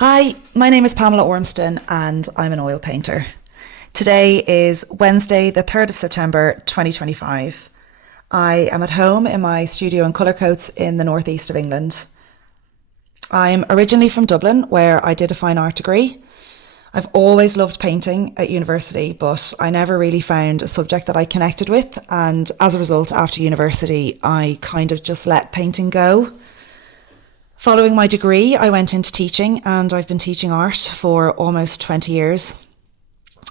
Hi, my name is Pamela Ormston and I'm an oil painter. Today is Wednesday, the 3rd of September 2025. I am at home in my studio in Cullercoats in the northeast of England. I'm originally from Dublin, where I did a fine art degree. I've always loved painting at university, but I never really found a subject that I connected with, and as a result, after university, I kind of just let painting go. Following my degree, I went into teaching, and I've been teaching art for almost 20 years.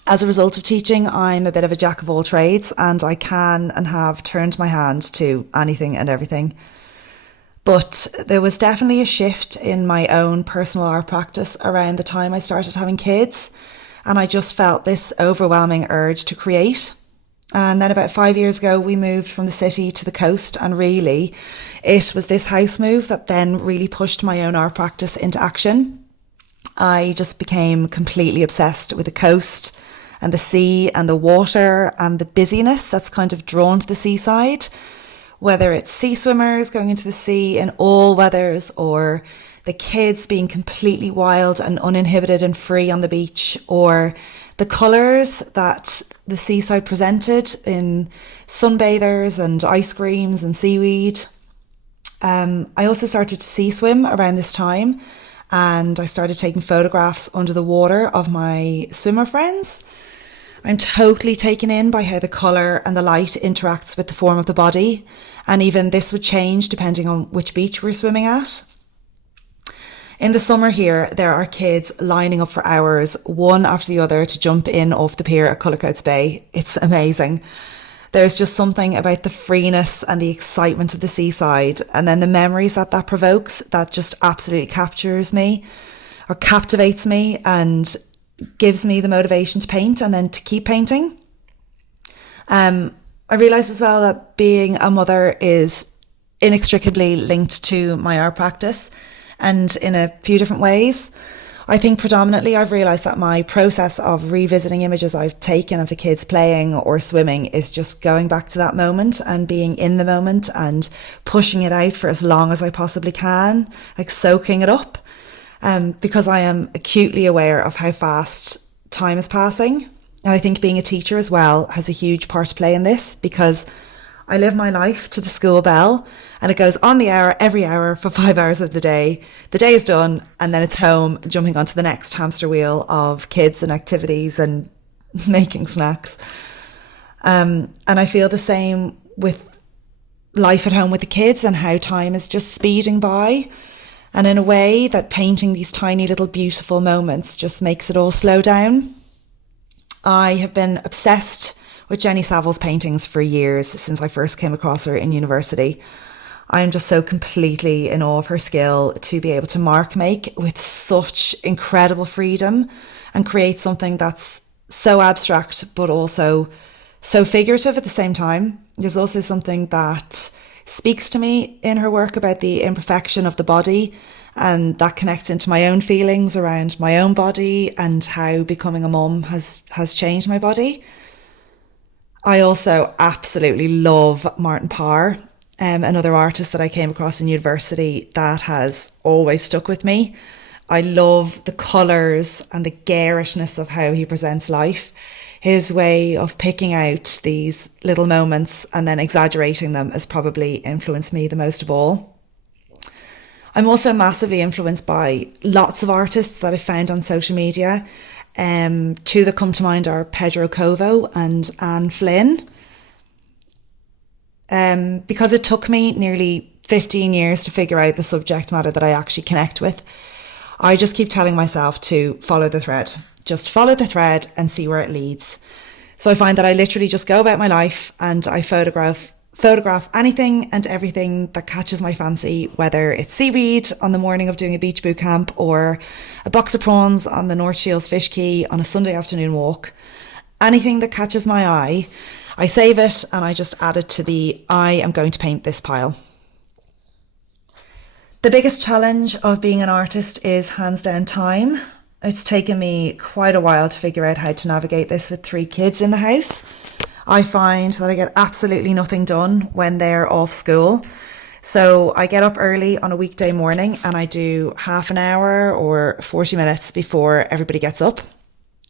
As a result of teaching, I'm a bit of a jack of all trades, and I can and have turned my hand to anything and everything. But there was definitely a shift in my own personal art practice around the time I started having kids, and I just felt this overwhelming urge to create. And then about 5 years ago, we moved from the city to the coast, and really it was this house move that then really pushed my own art practice into action. I just became completely obsessed with the coast and the sea and the water and the busyness that's kind of drawn to the seaside, whether it's sea swimmers going into the sea in all weathers, or the kids being completely wild and uninhibited and free on the beach, or the colours that the seaside presented in sunbathers and ice creams and seaweed. I also started to sea swim around this time, and I started taking photographs under the water of my swimmer friends. I'm totally taken in by how the colour and the light interacts with the form of the body, and even this would change depending on which beach we're swimming at. In the summer here, there are kids lining up for hours, one after the other, to jump in off the pier at Cullercoats Bay. It's amazing. There's just something about the freeness and the excitement of the seaside, and then the memories that provokes that just absolutely captures me, or captivates me, and gives me the motivation to paint and then to keep painting. I realise as well that being a mother is inextricably linked to my art practice, and in a few different ways. I think predominantly I've realised that my process of revisiting images I've taken of the kids playing or swimming is just going back to that moment and being in the moment and pushing it out for as long as I possibly can, like soaking it up, because I am acutely aware of how fast time is passing. And I think being a teacher as well has a huge part to play in this, because I live my life to the school bell, and it goes on the hour every hour for 5 hours of the day. The day is done, and then it's home, jumping onto the next hamster wheel of kids and activities and making snacks. And I feel the same with life at home with the kids, and how time is just speeding by. And in a way, that painting these tiny little beautiful moments just makes it all slow down. I have been obsessed with Jenny Saville's paintings for years, since I first came across her in university. I am just so completely in awe of her skill to be able to mark make with such incredible freedom and create something that's so abstract but also so figurative at the same time. There's also something that speaks to me in her work about the imperfection of the body, and that connects into my own feelings around my own body and how becoming a mum has changed my body. I also absolutely love Martin Parr, another artist that I came across in university that has always stuck with me. I love the colours and the garishness of how he presents life. His way of picking out these little moments and then exaggerating them has probably influenced me the most of all. I'm also massively influenced by lots of artists that I found on social media. Two that come to mind are Pedro Covo and Anne Flynn. Because it took me nearly 15 years to figure out the subject matter that I actually connect with, I just keep telling myself to follow the thread. Just follow the thread and see where it leads. So I find that I literally just go about my life and I photograph anything and everything that catches my fancy, whether it's seaweed on the morning of doing a beach boot camp, or a box of prawns on the North Shields Fish Quay on a Sunday afternoon walk. Anything that catches my eye, I save it and I just add it to the I am going to paint this pile. The biggest challenge of being an artist is hands down time. It's taken me quite a while to figure out how to navigate this with 3 kids in the house. I find that I get absolutely nothing done when they're off school. So I get up early on a weekday morning and I do half an hour or 40 minutes before everybody gets up.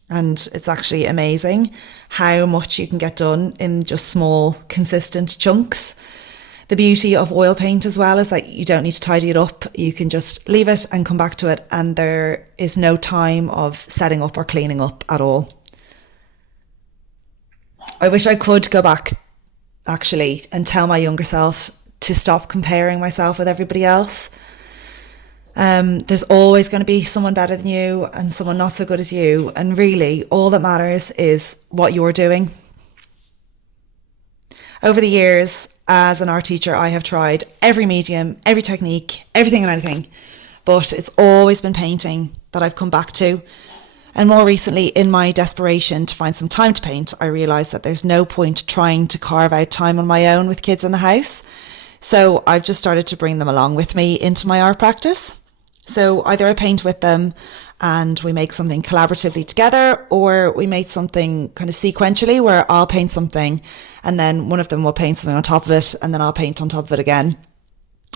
And it's actually amazing how much you can get done in just small, consistent chunks. The beauty of oil paint as well is that you don't need to tidy it up. You can just leave it and come back to it, and there is no time of setting up or cleaning up at all. I wish I could go back actually and tell my younger self to stop comparing myself with everybody else. There's always going to be someone better than you and someone not so good as you. And really, all that matters is what you're doing. Over the years, as an art teacher, I have tried every medium, every technique, everything and anything. But it's always been painting that I've come back to. And more recently, in my desperation to find some time to paint, I realised that there's no point trying to carve out time on my own with kids in the house. So I've just started to bring them along with me into my art practice. So either I paint with them and we make something collaboratively together, or we make something kind of sequentially where I'll paint something and then one of them will paint something on top of it and then I'll paint on top of it again.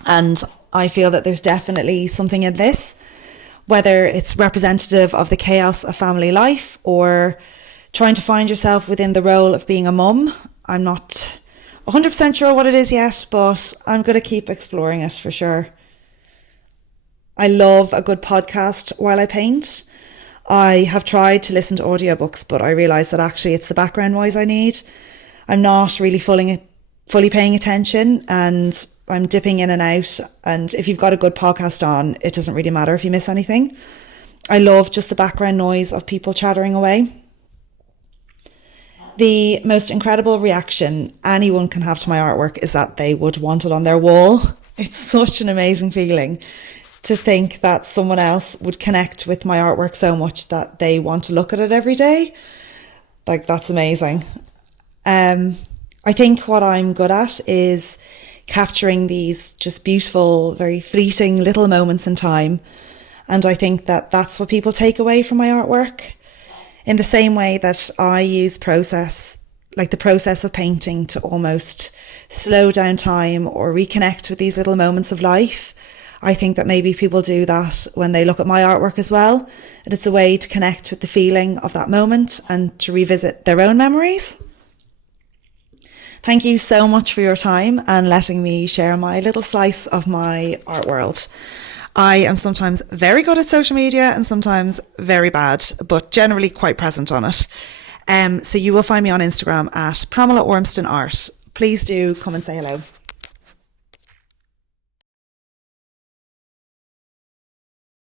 And I feel that there's definitely something in this, whether it's representative of the chaos of family life or trying to find yourself within the role of being a mum. I'm not 100% sure what it is yet, but I'm going to keep exploring it for sure. I love a good podcast while I paint. I have tried to listen to audiobooks, but I realise that actually it's the background noise I need. I'm not really fully paying attention and I'm dipping in and out. And if you've got a good podcast on, it doesn't really matter if you miss anything. I love just the background noise of people chattering away. The most incredible reaction anyone can have to my artwork is that they would want it on their wall. It's such an amazing feeling to think that someone else would connect with my artwork so much that they want to look at it every day. Like, that's amazing. I think what I'm good at is capturing these just beautiful, very fleeting little moments in time. And I think that that's what people take away from my artwork. In the same way that I use the process of painting to almost slow down time or reconnect with these little moments of life, I think that maybe people do that when they look at my artwork as well. And it's a way to connect with the feeling of that moment and to revisit their own memories. Thank you so much for your time and letting me share my little slice of my art world. I am sometimes very good at social media and sometimes very bad, but generally quite present on it. So you will find me on Instagram at Pamela Ormston Art. Please do come and say hello.